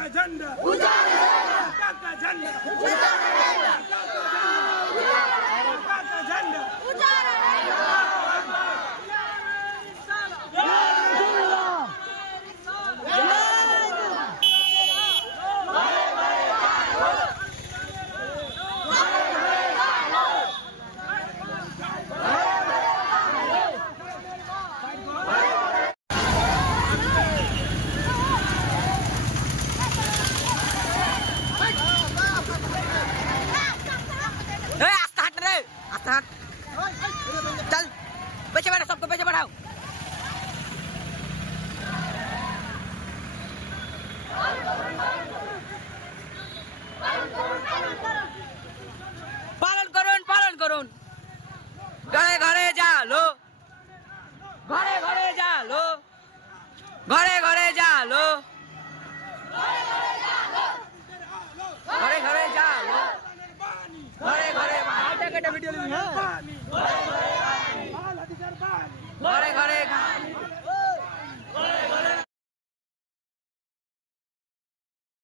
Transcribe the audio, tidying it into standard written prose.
का झंडा ऊंचा रहेगा, का झंडा ऊंचा रहेगा, का झंडा ऊंचा रहेगा। चल पीछे बढ़ाओ, सबको पीछे बढ़ाओ। पालन करुन घरे घरे जालो, घरे घरे जालो, घरे घरे जालो, घरे घरे जालो, घरे घरे वीडियो घरे